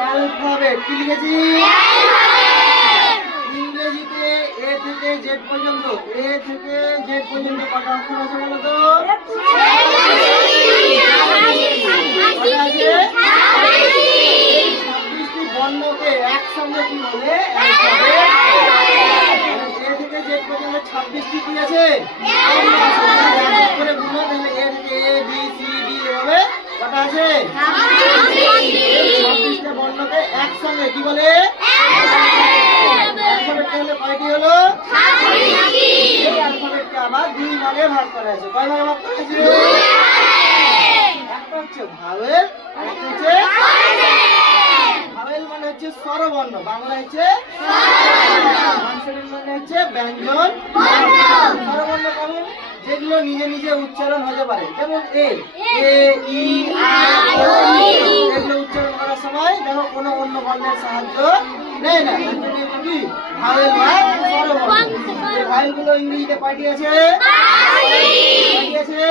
Alphabet কি লিখেছি? ইংরেজিতে এ থেকে জেড পর্যন্ত, এ থেকে জেড পর্যন্ত কটা অক্ষর আছে বলো তো? কটা আছে? 26টি বর্ণকে একসঙ্গে কি বলে? অ্যালফাবেট। এ থেকে জেড পর্যন্ত 26টি কি আছে? করে গুণ, তাহলে এ থেকে এ বি সি ডি এভাবে কটা আছে? 26টা বর্ণকে একসঙ্গে কি বলে? অ্যালফাবেট হলো কয়টি হলো? এই অ্যালফাবেটকে আবার দুই ভাগে ভাগ করা হয়েছে। কয় ভাগে ভাগ করা হয়েছে? একটা হচ্ছে ভাওয়েল, আরেকটা হচ্ছে ভাওয়েল মানে হচ্ছে স্বরবর্ণ, বাংলা হচ্ছে কনসোনেন্ট মানে হচ্ছে ব্যঞ্জন বর্ণ। স্বরবর্ণ কেমন? যেগুলো নিজে নিজে উচ্চারণ হতে পারে, যেমন এ, ই, আই, ও, ই। এগুলো উচ্চারণ করার সময় দেখো কোনো অন্য বর্ণের সাহায্য নেয় না, কি ভাওয়েল বা স্বরবর্ণ। এই ভাওয়েলগুলো ইংরেজিতে কয়টি আছে? কয়টি আছে?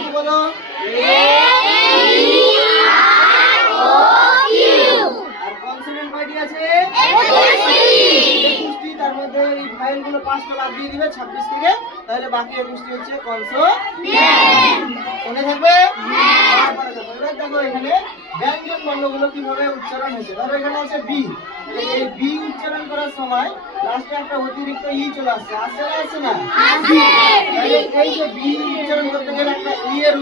কি বলো? আর কনসোনেন্ট কয়টি আছে? 21টি। তার মধ্যে এই ভাওয়েলগুলো 5টা বাদ দিয়ে দিবে 26 থেকে, তাহলে বাকি 21টি হচ্ছে কনসোনেন্ট। মনে থাকবে? তারপরে দেখো এখানে ব্যঞ্জন বর্ণগুলো কিভাবে উচ্চারণ হয়েছে। ধরো এখানে আছে বি, এই বি উচ্চারণ করার সময় লাস্টে একটা অতিরিক্ত ই চলে আসছে, আসছে না? এই যে বি উচ্চারণ করতে গেলে একটা ই এর